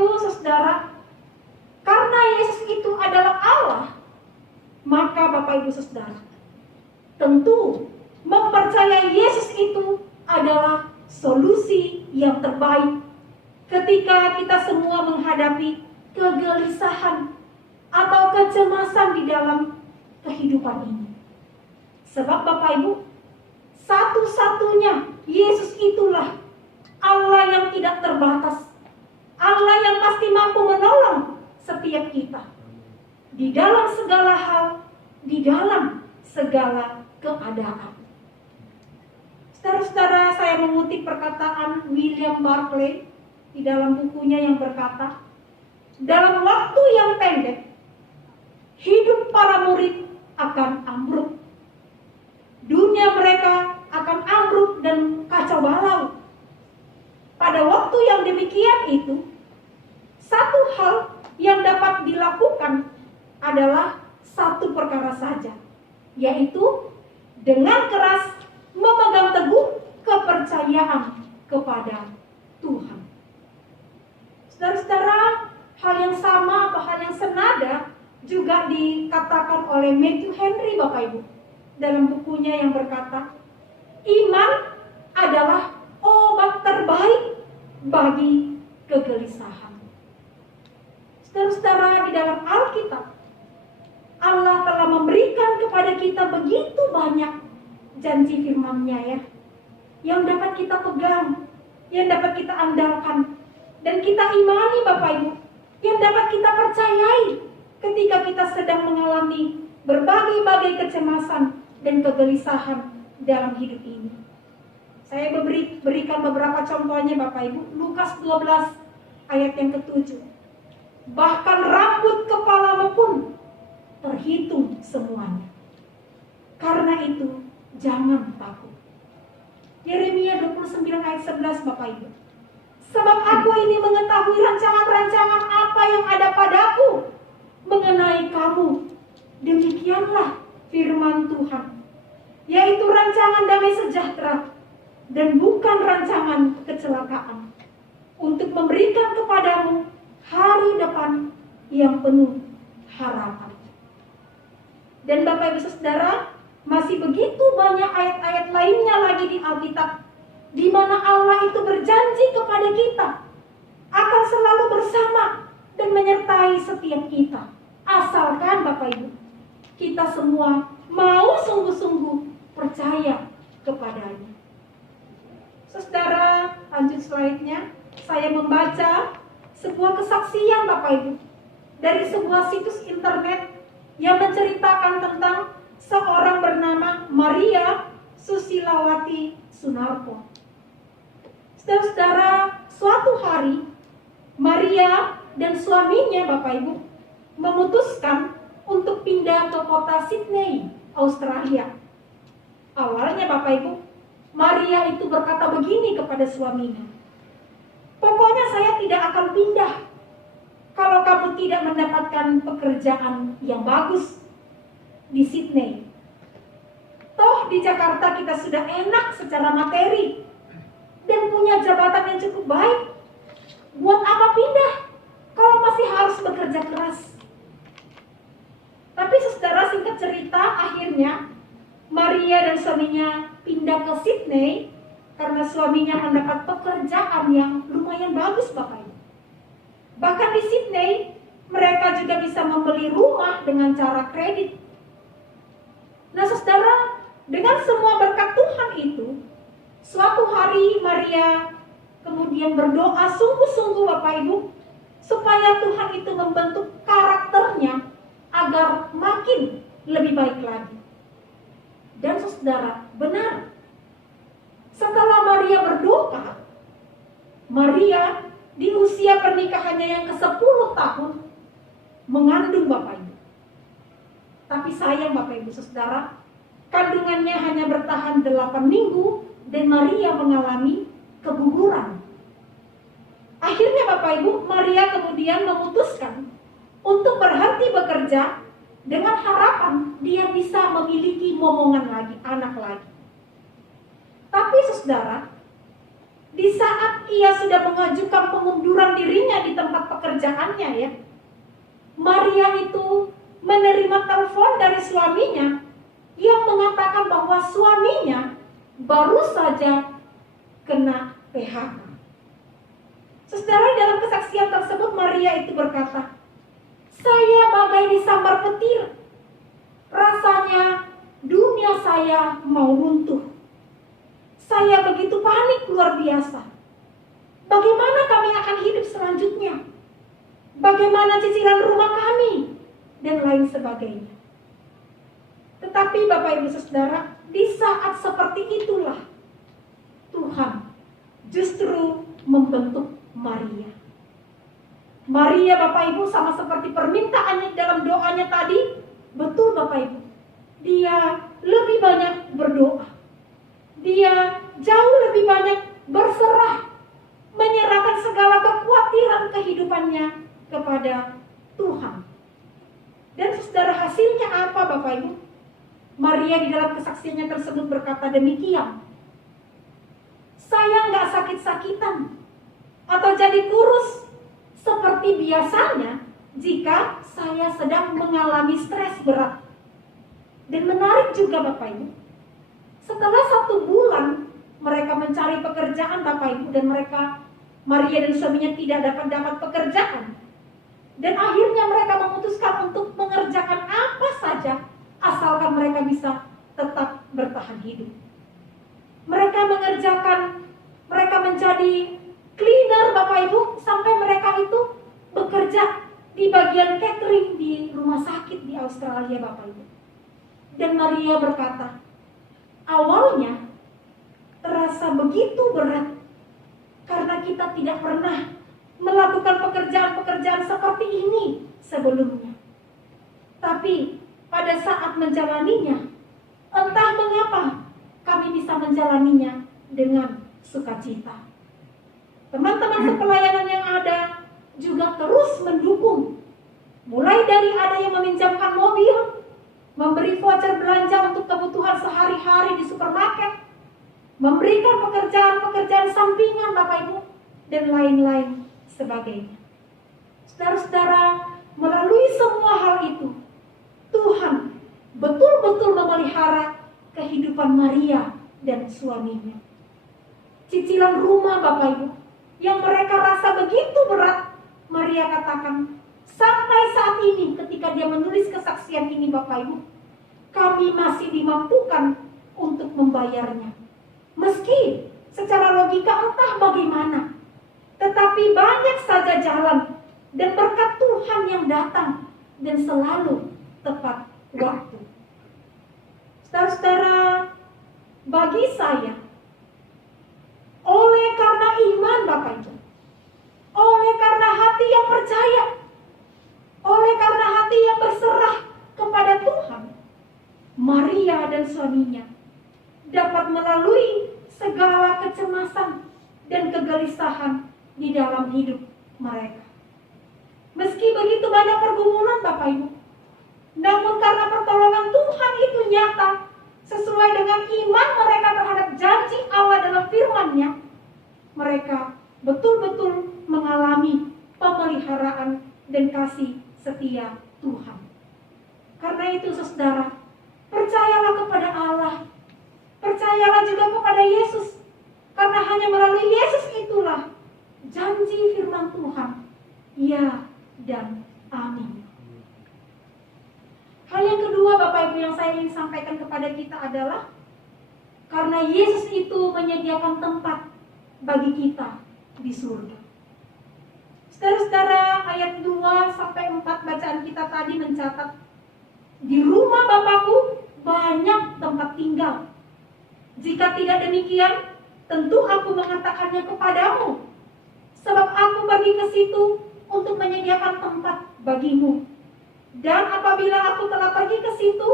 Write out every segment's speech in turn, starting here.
Ibu, Saudara, karena Yesus itu adalah Allah, maka Bapak Ibu Saudara, tentu mempercayai Yesus itu adalah solusi yang terbaik ketika kita semua menghadapi kegelisahan atau kecemasan di dalam kehidupan ini. Sebab Bapak Ibu, satu-satunya Yesus itulah Allah yang tidak terbatas, Allah yang pasti mampu menolong setiap kita di dalam segala hal, di dalam segala keadaan. Saudara-saudara, saya mengutip perkataan William Barclay di dalam bukunya yang berkata, dalam waktu yang pendek, hidup para murid akan ambruk. Dunia mereka akan ambruk dan kacau balau. Pada waktu yang demikian itu, satu hal yang dapat dilakukan adalah satu perkara saja, yaitu dengan keras memegang teguh kepercayaan kepada Tuhan. Saudara-saudara, hal yang sama atau hal yang senada juga dikatakan oleh Matthew Henry, Bapak Ibu, dalam bukunya yang berkata, iman adalah obat terbaik bagi kegelisahan. Saudara-saudara, di dalam Alkitab, Allah telah memberikan kepada kita begitu banyak janji firman-Nya ya, yang dapat kita pegang, yang dapat kita andalkan, dan kita imani Bapak Ibu, yang dapat kita percayai ketika kita sedang mengalami berbagai-bagai kecemasan dan kegelisahan dalam hidup ini. Saya berikan beberapa contohnya Bapak Ibu. Lukas 12 ayat yang ke-7. Bahkan rambut kepalamu pun terhitung semuanya. Karena itu jangan takut. Yeremia 29 ayat 11 Bapak Ibu. Sebab aku ini mengetahui rancangan-rancangan apa yang ada padaku mengenai kamu. Demikianlah firman Tuhan, yaitu rancangan damai sejahtera dan bukan rancangan kecelakaan, untuk memberikan kepadamu hari depan yang penuh harapan. Dan Bapak Ibu Saudara, masih begitu banyak ayat-ayat lainnya lagi di Alkitab, di mana Allah itu berjanji kepada kita akan selalu bersama dan menyertai setiap kita, asalkan Bapak Ibu, kita semua mau sungguh-sungguh percaya kepadanya. Saudara, lanjut slide-nya. Saya membaca sebuah kesaksian Bapak Ibu dari sebuah situs internet yang menceritakan tentang seorang bernama Maria Susilawati Sunarko. Saudara-saudara, suatu hari Maria dan suaminya Bapak Ibu memutuskan untuk pindah ke kota Sydney, Australia. Awalnya Bapak Ibu, Maria itu berkata begini kepada suaminya, pokoknya saya tidak akan pindah kalau kamu tidak mendapatkan pekerjaan yang bagus di Sydney. Toh di Jakarta kita sudah enak secara materi dan punya jabatan yang cukup baik. Buat apa pindah kalau masih harus bekerja keras? Tapi saudara, singkat cerita, akhirnya Maria dan suaminya pindah ke Sydney karena suaminya mendapat pekerjaan yang lumayan bagus Bapak Ibu. Bahkan di Sydney mereka juga bisa membeli rumah dengan cara kredit. Nah saudara, dengan semua berkat Tuhan itu, suatu hari Maria kemudian berdoa sungguh-sungguh Bapak Ibu, supaya Tuhan itu membentuk karakternya agar makin lebih baik lagi. Dan saudara, benar, setelah Maria berdoa, Maria di usia pernikahannya yang ke-10 tahun mengandung Bapak Ibu. Tapi sayang Bapak Ibu Saudara, kandungannya hanya bertahan 8 minggu dan Maria mengalami keguguran. Akhirnya Bapak Ibu, Maria kemudian memutuskan untuk berhenti bekerja dengan harapan dia bisa memiliki momongan lagi, anak lagi. Tapi saudara, di saat ia sudah mengajukan pengunduran dirinya di di tempat pekerjaannya ya. Maria itu menerima telepon dari suaminya yang mengatakan bahwa suaminya baru saja kena PHK. Saudara, dalam kesaksian tersebut Maria itu berkata, "Saya bagai disambar petir. Rasanya dunia saya mau runtuh. Saya begitu panik luar biasa. Bagaimana kami akan hidup selanjutnya? Bagaimana cicilan rumah kami?" Dan lain sebagainya. Tetapi Bapak Ibu Saudara, di saat seperti itulah Tuhan justru membentuk Maria. Maria Bapak Ibu sama seperti permintaannya dalam doanya tadi, betul Bapak Ibu. Dia lebih banyak berdoa. Dia jauh lebih banyak berserah, menyerahkan segala kekhawatiran kehidupannya kepada Tuhan. Dan saudara, hasilnya apa Bapak Ibu? Maria di dalam kesaksiannya tersebut berkata demikian, "Saya nggak sakit-sakitan atau jadi kurus seperti biasanya jika saya sedang mengalami stres berat." Dan menarik juga Bapak Ibu, setelah 1 bulan mereka mencari pekerjaan Bapak Ibu, dan Maria dan suaminya tidak dapat pekerjaan. Dan akhirnya mereka memutuskan untuk mengerjakan apa saja asalkan mereka bisa tetap bertahan hidup. Mereka menjadi cleaner Bapak Ibu, sampai mereka itu bekerja di bagian catering di rumah sakit di Australia Bapak Ibu. Dan Maria berkata, awalnya terasa begitu berat karena kita tidak pernah melakukan pekerjaan-pekerjaan seperti ini sebelumnya. Tapi pada saat menjalaninya, entah mengapa kami bisa menjalaninya dengan sukacita. Teman-teman sepelayanan yang ada juga terus mendukung. Mulai dari ada yang meminjamkan mobil, memberi voucher belanja untuk kebutuhan sehari-hari di supermarket, memberikan pekerjaan-pekerjaan sampingan Bapak Ibu, dan lain-lain sebagainya. Saudara-saudara, melalui semua hal itu, Tuhan betul-betul memelihara kehidupan Maria dan suaminya. Cicilan rumah Bapak Ibu yang mereka rasa begitu berat, Maria katakan, sampai saat ini ketika dia menulis kesaksian ini Bapak Ibu, kami masih dimampukan untuk membayarnya. Meski secara logika entah bagaimana, tetapi banyak saja jalan dan berkat Tuhan yang datang dan selalu tepat waktu. Saudara-saudara, bagi saya, oleh karena iman Bapak Ibu, oleh karena hati yang percaya, oleh karena hati yang berserah kepada Tuhan, Maria dan suaminya dapat melalui segala kecemasan dan kegelisahan di dalam hidup mereka. Meski begitu banyak pergumulan Bapak Ibu, namun karena pertolongan Tuhan itu nyata, sesuai dengan iman mereka terhadap janji Allah dalam firman-Nya, mereka betul-betul mengalami pemeliharaan dan kasih setia Tuhan. Karena itu saudara, percayalah kepada Allah, percayalah juga kepada Yesus, karena hanya melalui Yesus itulah janji firman Tuhan, ya dan amin. Hal yang kedua Bapak Ibu yang saya ingin sampaikan kepada kita adalah, karena Yesus itu menyediakan tempat bagi kita di surga. Saudara-saudara, ayat 2-4 bacaan kita tadi mencatat, di rumah Bapakku banyak tempat tinggal. Jika tidak demikian, tentu aku mengatakannya kepadamu, sebab aku pergi ke situ untuk menyediakan tempat bagimu. Dan apabila aku telah pergi ke situ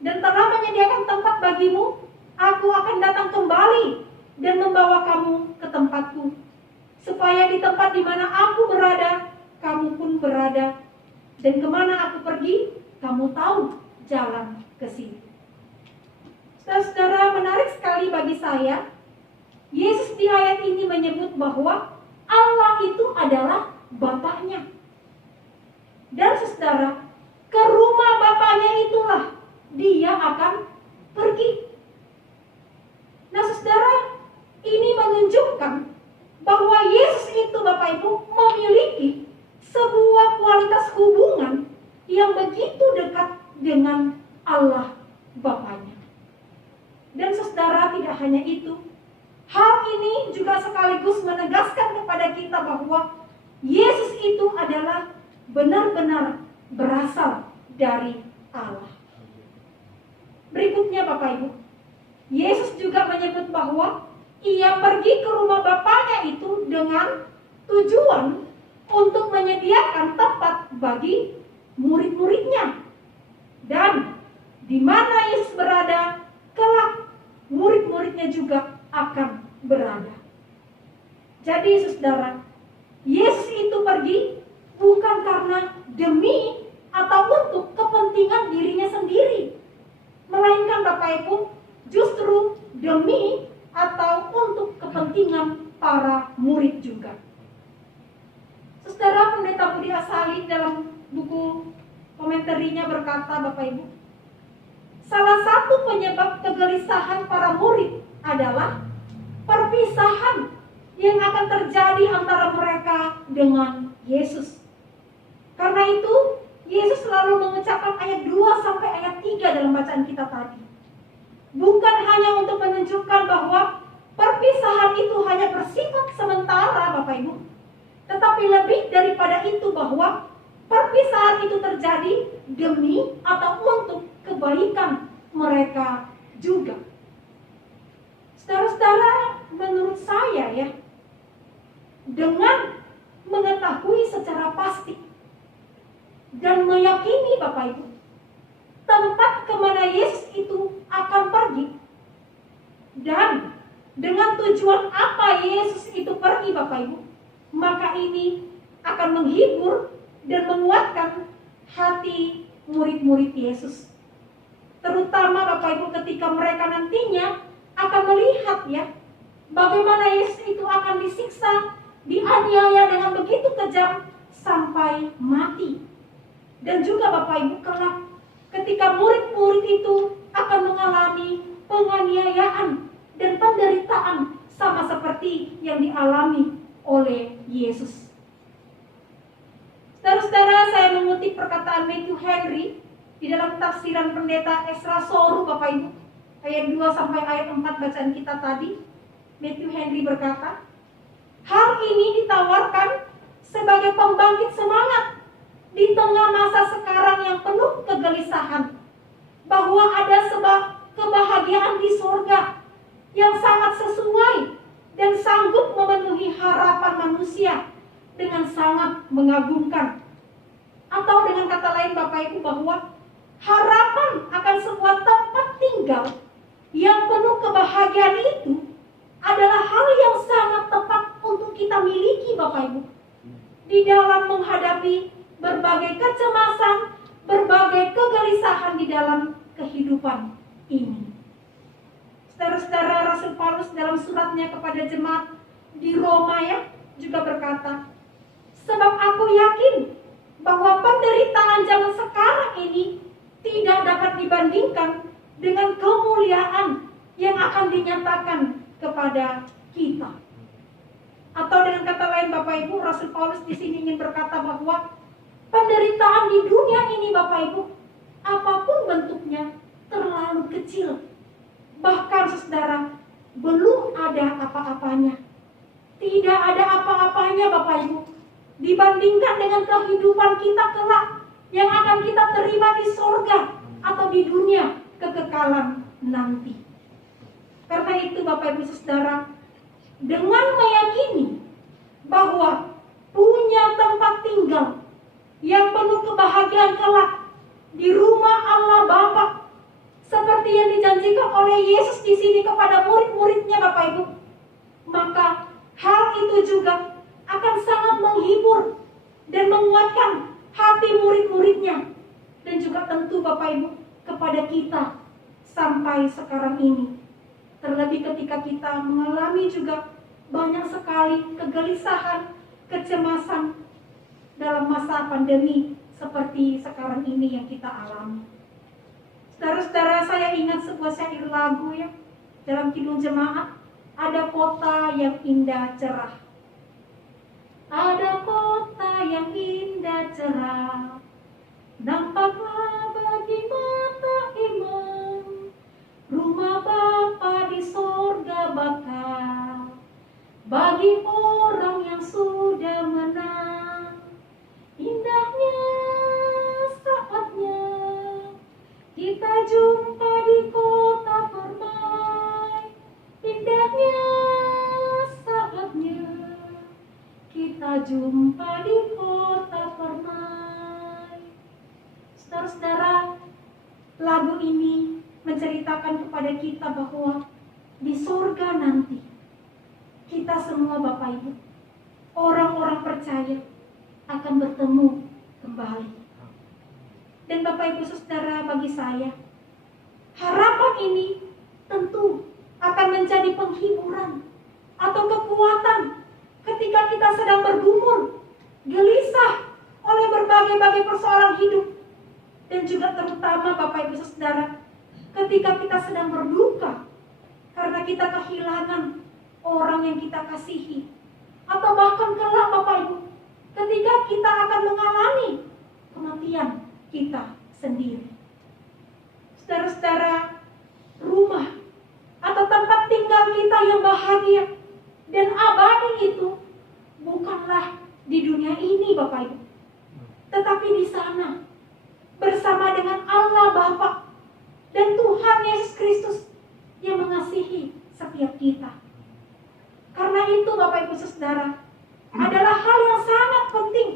dan telah menyediakan tempat bagimu, aku akan datang kembali dan membawa kamu ke tempatku, supaya di tempat di mana aku berada, kamu pun berada. Dan kemana aku pergi, kamu tahu jalan ke situ. Saudara, menarik sekali bagi saya, Yesus di ayat ini menyebut bahwa Allah itu adalah Bapaknya. Dan saudara, ke rumah Bapaknya itulah dia akan pergi. Nah saudara, ini menunjukkan bahwa Yesus itu Bapak Ibu memiliki sebuah kualitas hubungan yang begitu dekat dengan Allah Bapaknya. Dan saudara, tidak hanya itu, hal ini juga sekaligus menegaskan kepada kita bahwa Yesus itu adalah benar-benar berasal dari Allah. Berikutnya Bapak Ibu, Yesus juga menyebut bahwa ia pergi ke rumah Bapaknya itu dengan tujuan untuk menyediakan tempat bagi murid-muridnya. Dan di mana Yesus berada, kelak murid-muridnya juga akan berada. Jadi saudara, Yesus itu pergi bukan karena demi atau untuk kepentingan dirinya sendiri, melainkan Bapak Ibu justru demi atau untuk kepentingan para murid juga. Saudara, Pendeta Budi Asali dalam buku komentarinya berkata, Bapak Ibu, salah satu penyebab kegelisahan para murid adalah perpisahan yang akan terjadi antara mereka dengan Yesus. Karena itu, Yesus selalu mengucapkan ayat 2 sampai ayat 3 dalam bacaan kita tadi. Bukan hanya untuk menunjukkan bahwa perpisahan itu hanya bersifat sementara Bapak Ibu, tetapi lebih daripada itu bahwa perpisahan itu terjadi demi atau untuk kebaikan mereka juga. Saudara-saudara, menurut saya ya, dengan mengetahui secara pasti dan meyakini Bapak Ibu, tempat kemana Yesus itu akan pergi, dan dengan tujuan apa Yesus itu pergi Bapak Ibu, maka ini akan menghibur dan menguatkan hati murid-murid Yesus. Terutama Bapak Ibu ketika mereka nantinya akan melihat ya, bagaimana Yesus itu akan disiksa, dianiaya dengan begitu kejam sampai mati. Dan juga Bapak Ibu kelak ketika murid-murid itu akan mengalami penganiayaan dan penderitaan sama seperti yang dialami oleh Yesus. Saudara-saudara, saya mengutip perkataan Matthew Henry di dalam tafsiran Pendeta Ezra Soru Bapak Ibu, ayat 2 sampai ayat 4 bacaan kita tadi. Matthew Henry berkata, hal ini ditawarkan sebagai pembangkit semangat di tengah masa sekarang yang penuh kegelisahan, bahwa ada sebab kebahagiaan di sorga yang sangat sesuai dan sanggup memenuhi harapan manusia dengan sangat mengagumkan. Atau dengan kata lain Bapak Ibu, bahwa harapan akan sebuah tempat tinggal yang penuh kebahagiaan itu adalah hal yang sangat tepat untuk kita miliki Bapak Ibu, di dalam menghadapi berbagai kecemasan, berbagai kegelisahan di dalam kehidupan ini. Saudara-saudara, Rasul Paulus dalam suratnya kepada jemaat di Roma ya, juga berkata, sebab aku yakin bahwa penderitaan zaman sekarang ini tidak dapat dibandingkan dengan kemuliaan yang akan dinyatakan kepada kita. Atau dengan kata lain Bapak Ibu, Rasul Paulus di sini ingin berkata bahwa penderitaan di dunia ini Bapak Ibu, apapun bentuknya, terlalu kecil. Bahkan saudara, belum ada apa-apanya. Tidak ada apa-apanya Bapak Ibu, dibandingkan dengan kehidupan kita kelak yang akan kita terima di sorga atau di dunia kekekalan nanti. Karena itu Bapak Ibu saudara, dengan meyakini bahwa punya tempat tinggal yang penuh kebahagiaan kelak di rumah Allah Bapa, seperti yang dijanjikan oleh Yesus di sini kepada murid-muridnya Bapak Ibu, maka hal itu juga akan sangat menghibur dan menguatkan hati murid-muridnya, dan juga tentu Bapak Ibu kepada kita sampai sekarang ini. Terlebih ketika kita mengalami juga banyak sekali kegelisahan, kecemasan, dalam masa pandemi seperti sekarang ini yang kita alami. Saudara-saudara, saya ingat sebuah syair lagu ya, dalam Kidung Jemaat, ada kota yang indah cerah. Ada kota yang indah cerah, nampaklah bagi mata iman, rumah Bapa di sorga bakal, bagi orang yang sudah menang. Indahnya saatnya kita jumpa di kota permai. Indahnya saatnya kita jumpa di kota permai. Saudara-saudara, lagu ini menceritakan kepada kita bahwa di surga nanti kita semua Bapak Ibu, orang-orang percaya akan bertemu kembali. Dan Bapak Ibu Saudara, bagi saya, harapan ini tentu akan menjadi penghiburan atau kekuatan ketika kita sedang bergumul, gelisah oleh berbagai-bagai persoalan hidup. Dan juga terutama Bapak Ibu Saudara, ketika kita sedang berduka karena kita kehilangan orang yang kita kasihi, atau bahkan kelak Bapak Ibu, ketika kita akan mengalami kematian kita sendiri. Saudara-saudara, rumah atau tempat tinggal kita yang bahagia dan abadi itu bukanlah di dunia ini Bapak Ibu, tetapi di sana bersama dengan Allah Bapa dan Tuhan Yesus Kristus yang mengasihi setiap kita. Karena itu Bapak Ibu Saudara, adalah hal yang sangat penting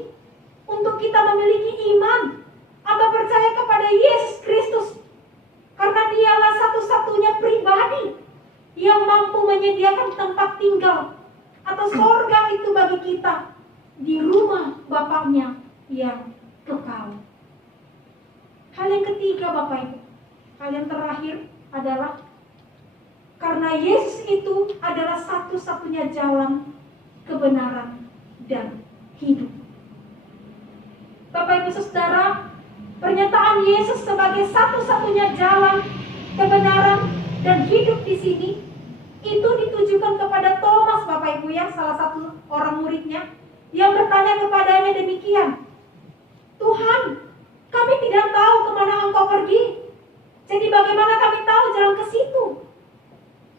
untuk kita memiliki iman atau percaya kepada Yesus Kristus, karena dialah satu-satunya pribadi yang mampu menyediakan tempat tinggal atau sorga itu bagi kita di rumah Bapaknya yang kekal. Hal yang ketiga Bapak Ibu, hal yang terakhir adalah karena Yesus itu adalah satu-satunya jalan, kebenaran, dan hidup. Bapak Ibu Saudara, pernyataan Yesus sebagai satu-satunya jalan, kebenaran, dan hidup di sini itu ditujukan kepada Thomas Bapak Ibu ya, salah satu orang muridnya, yang bertanya kepadanya demikian, Tuhan, kami tidak tahu kemana Engkau pergi, jadi bagaimana kami tahu jalan ke situ?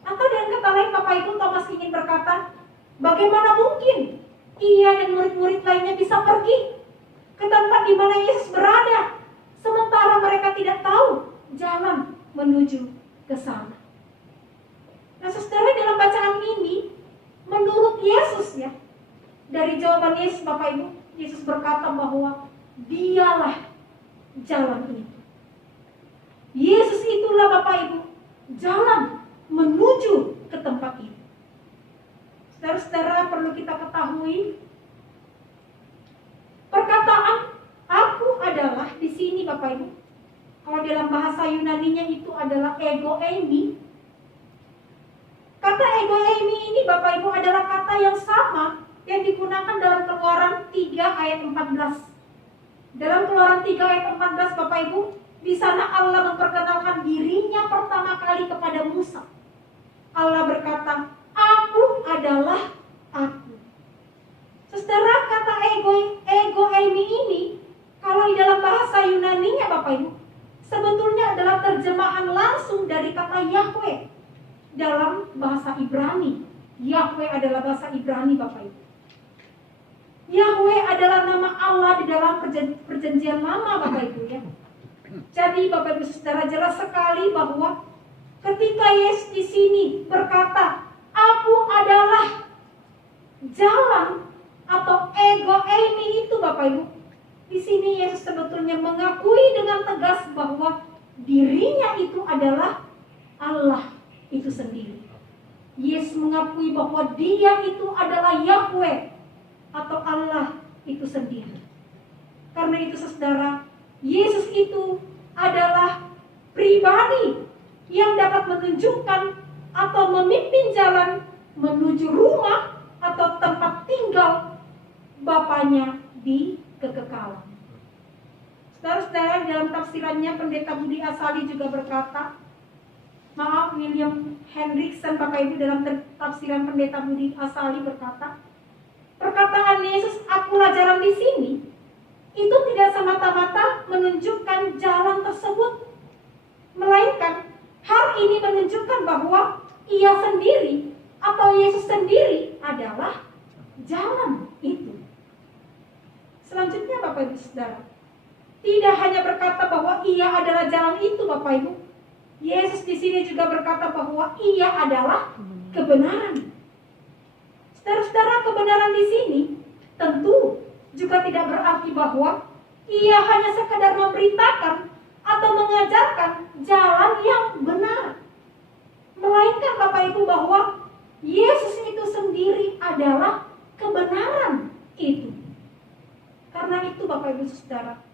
Atau dengan kata lain Bapak Ibu, Thomas ingin berkata, bagaimana mungkin ia dan murid-murid lainnya bisa pergi ke tempat di mana Yesus berada, sementara mereka tidak tahu jalan menuju ke sana. Nah saudara, dalam bacaan ini, menurut Yesus ya, dari jawaban Yesus Bapak Ibu, Yesus berkata bahwa dialah jalan itu. Yesus itulah Bapak Ibu, jalan menuju ke tempat itu. Saudara-saudara, perlu kita ketahui, perkataan aku adalah di sini Bapak Ibu, kalau dalam bahasa Yunaninya itu adalah ego eimi. Kata ego eimi ini Bapak Ibu adalah kata yang sama yang digunakan dalam Keluaran 3 ayat 14. Dalam Keluaran 3 ayat 14 Bapak Ibu, di sana Allah memperkenalkan dirinya pertama kali kepada Musa. Allah berkata, aku adalah aku. Saudara, kata ego eimi ini, kalau di dalam bahasa Yunaninya Bapak Ibu, sebetulnya adalah terjemahan langsung dari kata Yahweh dalam bahasa Ibrani. Yahweh adalah bahasa Ibrani Bapak Ibu. Yahweh adalah nama Allah di dalam perjanjian lama Bapak Ibu ya. Jadi Bapak Ibu Saudara, jelas sekali bahwa ketika Yesus di sini berkata, aku adalah jalan atau ego eimi itu Bapak Ibu, di sini Yesus sebetulnya mengakui dengan tegas bahwa dirinya itu adalah Allah itu sendiri. Yesus mengakui bahwa dia itu adalah Yahweh atau Allah itu sendiri. Karena itu saudara, Yesus itu adalah pribadi yang dapat menunjukkan atau memimpin jalan menuju rumah atau tempat tinggal Bapaknya di kekekalan. Saudara-saudara, dalam tafsirannya Pendeta Budi Asali juga berkata, William Hendrickson, Bapak Ibu, dalam tafsiran Pendeta Budi Asali berkata, perkataan Yesus, "Akulah jalan" di sini, itu tidak semata-mata menunjukkan jalan tersebut, melainkan hal ini menunjukkan bahwa Ia sendiri atau Yesus sendiri adalah jalan itu. Selanjutnya, Bapak Ibu Saudara, tidak hanya berkata bahwa Ia adalah jalan itu, Bapak Ibu. Yesus di sini juga berkata bahwa Ia adalah kebenaran. Saudara-saudara, kebenaran di sini tentu juga tidak berarti bahwa Ia hanya sekadar memberitakan atau mengajarkan jalan yang benar, melainkan Bapak Ibu bahwa Yesus itu sendiri adalah kebenaran itu. Karena itu Bapak Ibu Saudara,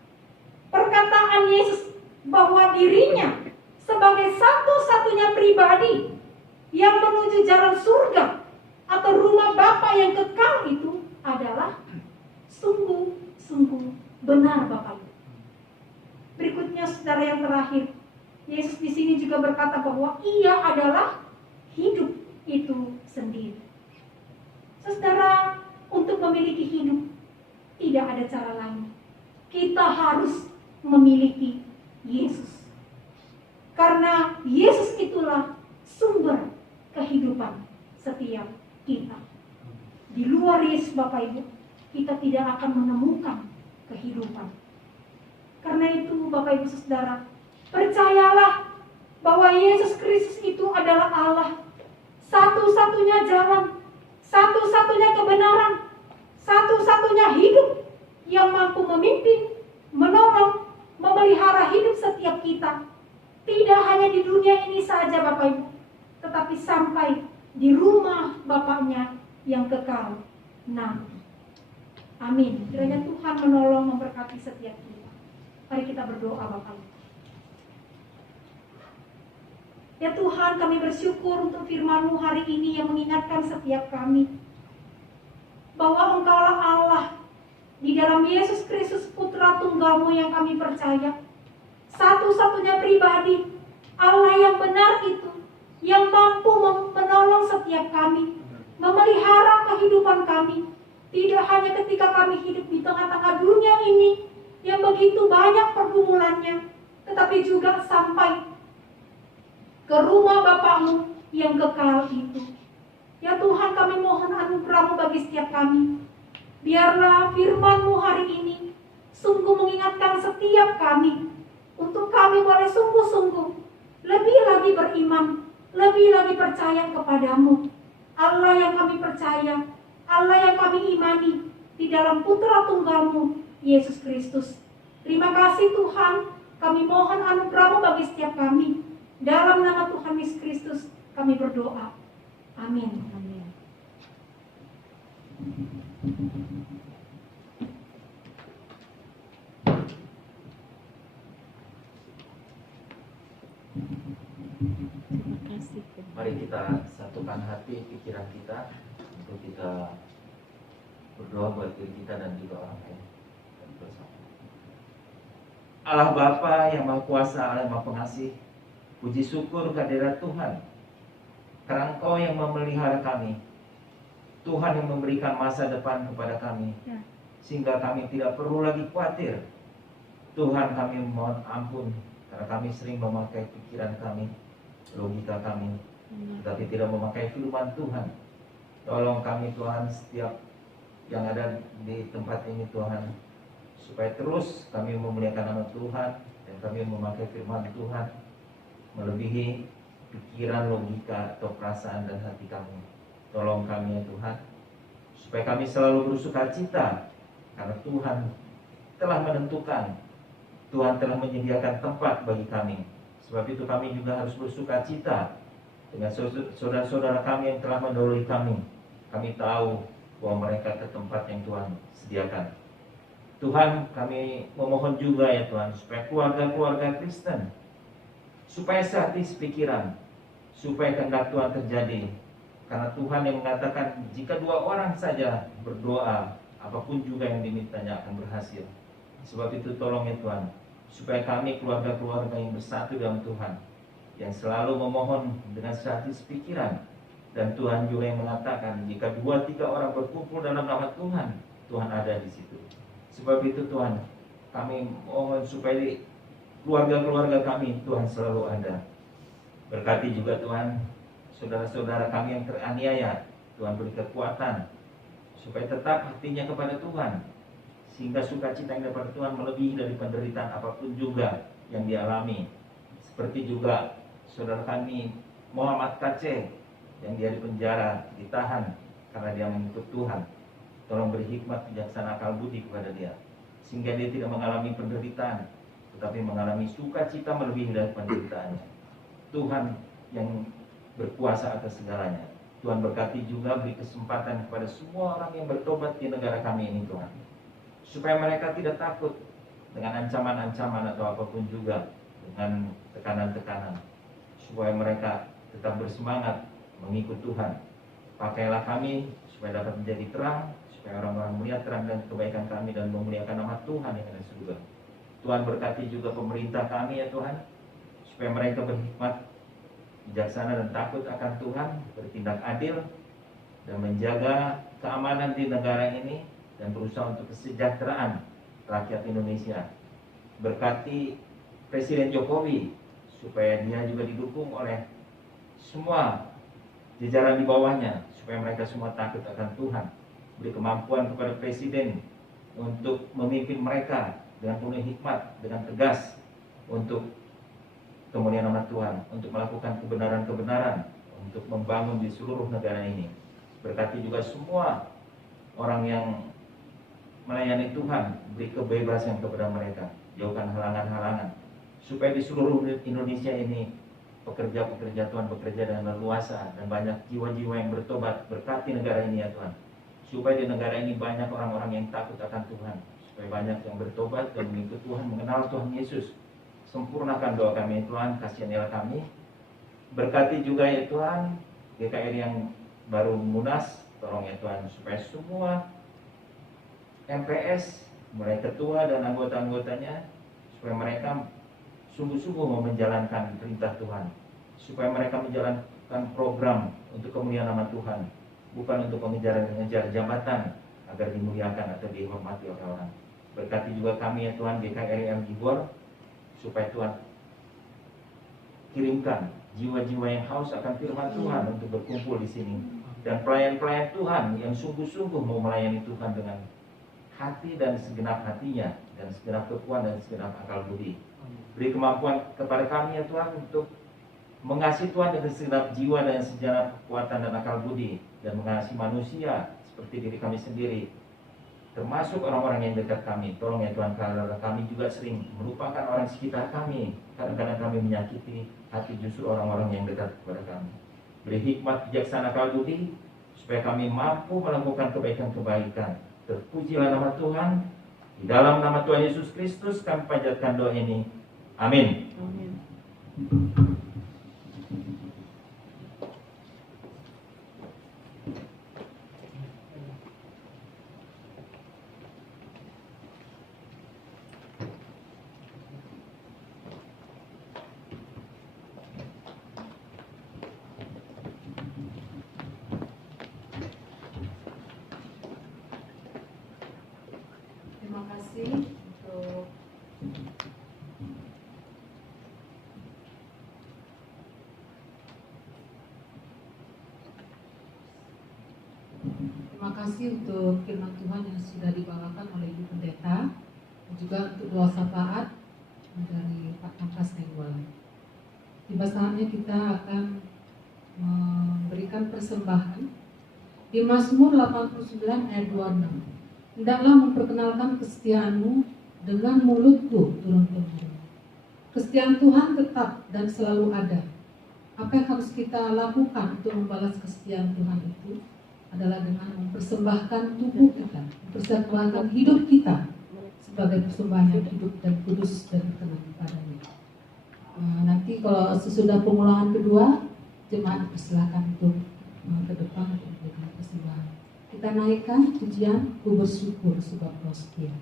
perkataan Yesus bahwa dirinya sebagai satu-satunya pribadi yang menuju jalan surga atau rumah Bapa yang kekal itu adalah sungguh-sungguh benar, Bapak Ibu. Berikutnya, saudara, yang terakhir, Yesus di sini juga berkata bahwa Ia adalah hidup itu sendiri. Saudara, untuk memiliki hidup tidak ada cara lain. Kita harus memiliki Yesus. Karena Yesus itulah sumber kehidupan setiap kita. Di luar Yesus, Bapak Ibu, kita tidak akan menemukan kehidupan. Karena itu, Bapak Ibu Saudara, percayalah bahwa Yesus Kristus itu adalah Allah, satu-satunya jalan, satu-satunya kebenaran, satu-satunya hidup yang mampu memimpin, menolong, memelihara hidup setiap kita. Tidak hanya di dunia ini saja, Bapak Ibu, tetapi sampai di rumah Bapaknya yang kekal nanti. Amin. Kiranya Tuhan menolong, memberkati setiap kita. Mari kita berdoa, Bapak Ibu. Ya Tuhan, kami bersyukur untuk firman-Mu hari ini yang mengingatkan setiap kami bahwa Engkaulah Allah di dalam Yesus Kristus, Putra Tunggal-Mu yang kami percaya, satu-satunya pribadi Allah yang benar itu, yang mampu menolong setiap kami, memelihara kehidupan kami, tidak hanya ketika kami hidup di tengah-tengah dunia ini yang begitu banyak pergumulannya, tetapi juga sampai ke rumah Bapa-Mu yang kekal itu. Ya Tuhan, kami mohon anugerah-Mu bagi setiap kami. Biarlah firman-Mu hari ini sungguh mengingatkan setiap kami, untuk kami boleh sungguh-sungguh lebih lagi beriman, lebih lagi percaya kepadamu. Allah yang kami percaya, Allah yang kami imani di dalam Putra Tunggal-Mu, Yesus Kristus. Terima kasih Tuhan, kami mohon anugerah-Mu bagi setiap kami. Dalam nama Tuhan Yesus Kristus kami berdoa. Amin. Amin. Mari kita satukan hati, pikiran kita untuk kita berdoa buat diri kita dan juga orang lain. Allah Bapa yang Maha Kuasa, Allah yang Maha Pengasih, puji syukur kehadirat Tuhan, karena Engkau yang memelihara kami, Tuhan yang memberikan masa depan kepada kami, sehingga kami tidak perlu lagi khawatir. Tuhan, kami mohon ampun karena kami sering memakai pikiran kami, logika kami, tetapi tidak memakai firman Tuhan. Tolong kami Tuhan, setiap yang ada di tempat ini Tuhan, supaya terus kami memuliakan nama Tuhan dan kami memakai firman Tuhan melebihi pikiran, logika, atau perasaan dan hati kami. Tolong kami ya Tuhan, supaya kami selalu bersukacita karena Tuhan telah menentukan, Tuhan telah menyediakan tempat bagi kami. Sebab itu kami juga harus bersukacita dengan saudara-saudara kami yang telah mendahului kami. Kami tahu bahwa mereka ke tempat yang Tuhan sediakan. Tuhan, kami memohon juga ya Tuhan, supaya keluarga-keluarga Kristen, supaya sehati sepikiran, supaya kehendak Tuhan terjadi. Karena Tuhan yang mengatakan, jika 2 orang saja berdoa apapun juga yang dimintanya akan berhasil. Sebab itu tolong ya Tuhan, supaya kami keluarga-keluarga yang bersatu dalam Tuhan, yang selalu memohon dengan sehati sepikiran. Dan Tuhan juga yang mengatakan, jika 2-3 orang berkumpul dalam nama Tuhan, Tuhan ada di situ. Sebab itu Tuhan, kami mohon supaya di keluarga-keluarga kami Tuhan selalu ada. Berkati juga Tuhan saudara-saudara kami yang teraniaya, Tuhan beri kekuatan supaya tetap hatinya kepada Tuhan, sehingga sukacita yang dapat Tuhan melebihi dari penderitaan apapun juga yang dialami. Seperti juga saudara kami Muhammad Kaceh yang dia di penjara, ditahan karena dia mengikut Tuhan. Tolong beri hikmat, bijaksana, akal budi kepada dia, sehingga dia tidak mengalami penderitaan, tetapi mengalami sukacita melebihi dari penderitaannya. Tuhan yang berkuasa atas segalanya. Tuhan berkati juga, beri kesempatan kepada semua orang yang bertobat di negara kami ini Tuhan, supaya mereka tidak takut dengan ancaman-ancaman atau apapun juga, dengan tekanan-tekanan, supaya mereka tetap bersemangat mengikut Tuhan. Pakailah kami supaya dapat menjadi terang, supaya orang-orang melihat terang dan kebaikan kami dan memuliakan nama Tuhan yang ada di surga. Tuhan berkati juga pemerintah kami ya Tuhan, supaya mereka berhikmat, bijaksana dan takut akan Tuhan, bertindak adil dan menjaga keamanan di negara ini dan berusaha untuk kesejahteraan rakyat Indonesia. Berkati Presiden Jokowi supaya dia juga didukung oleh semua jajaran di bawahnya, supaya mereka semua takut akan Tuhan. Beri kemampuan kepada Presiden untuk memimpin mereka dengan penuh hikmat, dengan tegas, untuk kemuliaan nama Tuhan, untuk melakukan kebenaran-kebenaran, untuk membangun di seluruh negara ini. Berkati juga semua orang yang melayani Tuhan, beri kebebasan kepada mereka, jauhkan halangan-halangan, supaya di seluruh Indonesia ini pekerja-pekerja Tuhan bekerja dengan leluasa dan banyak jiwa-jiwa yang bertobat. Berkati negara ini ya Tuhan, supaya di negara ini banyak orang-orang yang takut akan Tuhan, supaya banyak yang bertobat dan mengikut Tuhan, mengenal Tuhan Yesus. Sempurnakan doa kami Tuhan, kasihanilah kami. Berkati juga ya Tuhan GKR yang baru munas, tolong ya Tuhan, supaya semua MPS, mulai ketua dan anggota-anggotanya, supaya mereka sungguh-sungguh mau menjalankan perintah Tuhan, supaya mereka menjalankan program untuk kemuliaan nama Tuhan, bukan untuk mengejar jabatan agar dimuliakan atau dihormati oleh orang. Berkati juga kami ya Tuhan GKRI Gibor, supaya Tuhan kirimkan jiwa-jiwa yang haus akan firman Tuhan untuk berkumpul di sini, dan pelayan-pelayan Tuhan yang sungguh-sungguh mau melayani Tuhan dengan hati dan segenap hatinya, dan segenap kekuatan dan segenap akal budi. Beri kemampuan kepada kami ya Tuhan untuk mengasihi Tuhan dengan segenap jiwa dan segenap kekuatan dan akal budi, dan mengasihi manusia seperti diri kami sendiri, termasuk orang-orang yang dekat kami. Tolong ya Tuhan, karena kami juga sering melupakan orang sekitar kami. Kadang-kadang kami menyakiti hati justru orang-orang yang dekat kepada kami. Beri hikmat, bijaksana, akal budi, supaya kami mampu melakukan kebaikan-kebaikan. Terpujilah nama Tuhan. Di dalam nama Tuhan Yesus Kristus kami panjatkan doa ini. Amin. Amin. Terima kasih untuk firman Tuhan yang sudah dibawakan oleh Ibu Pendeta, dan juga untuk doa syafaat dari Pak Pangkas Tenggol. Tiba saatnya kita akan memberikan persembahan di Mazmur 89 ayat 26. Hendaklah memperkenalkan kesetiaanmu dengan mulutku turun-temurun. Kesetiaan Tuhan tetap dan selalu ada. Apa yang harus kita lakukan untuk membalas kesetiaan Tuhan itu adalah dengan mempersembahkan tubuh kita, mempersembahkan hidup kita sebagai persembahan yang hidup dan kudus dan berkenan kepada-Nya. Nanti kalau sesudah pengulangan kedua, jemaat dipersilakan untuk ke depan untuk memberikan persembahan. Kita kita naikkan pujian Ku Bersyukur Sebab Kau Setia.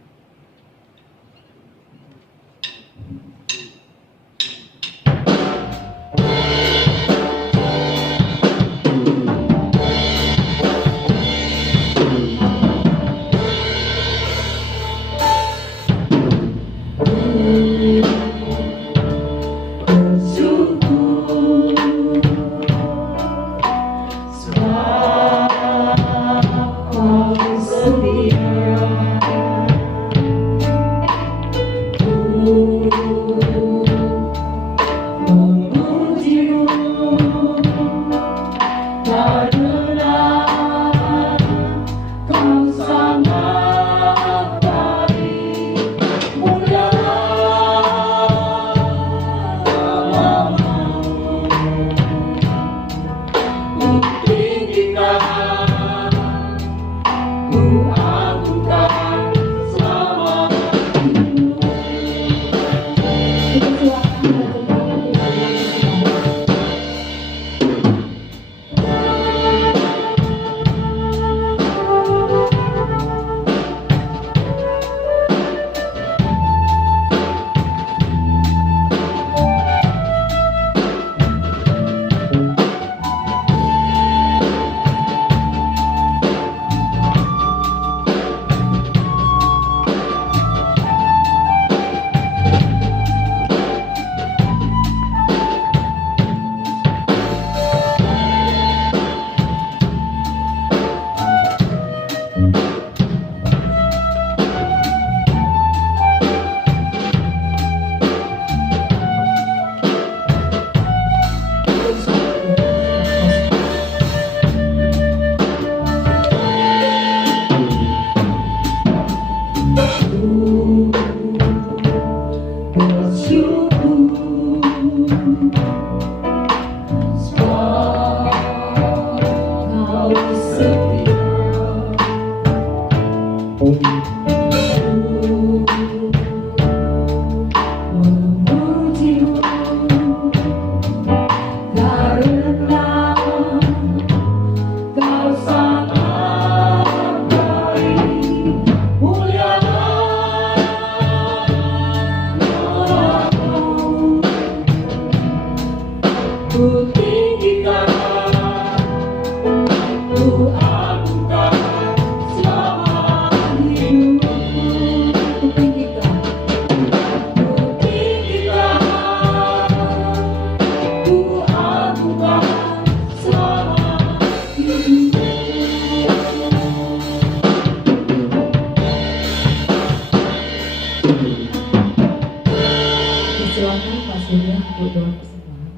Silakan Pak Surya untuk doa persembahan.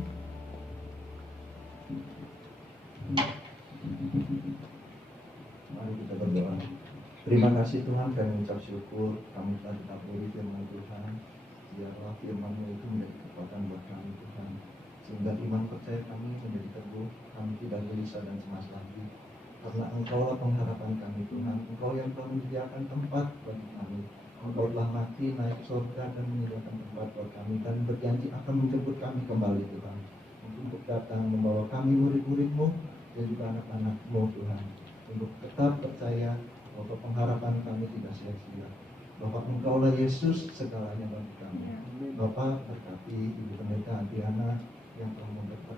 Mari kita berdoa. Terima kasih Tuhan, kami mengucap syukur kami telah ditaburi firman Tuhan. Biarlah firman-Mu itu menjadi kekuatan buat kami Tuhan, sehingga iman percaya kami menjadi teguh. Kami tidak gelisah dan cemas lagi, karena Engkau lah pengharapan kami Tuhan. Engkau yang telah menyediakan tempat bagi kami. Engkau telah mati naik surga dan menyediakan tempat buat kami, dan berjanji akan menjemput kami kembali Tuhan, untuk datang membawa kami murid-murid-Mu dan juga anak-anak-Mu Tuhan, untuk tetap percaya bahwa pengharapan kami tidak sia-sia, bahwa Engkaulah Yesus segalanya bagi kami. Bapa, berkati Ibu Pendeta Adriana yang telah memberkati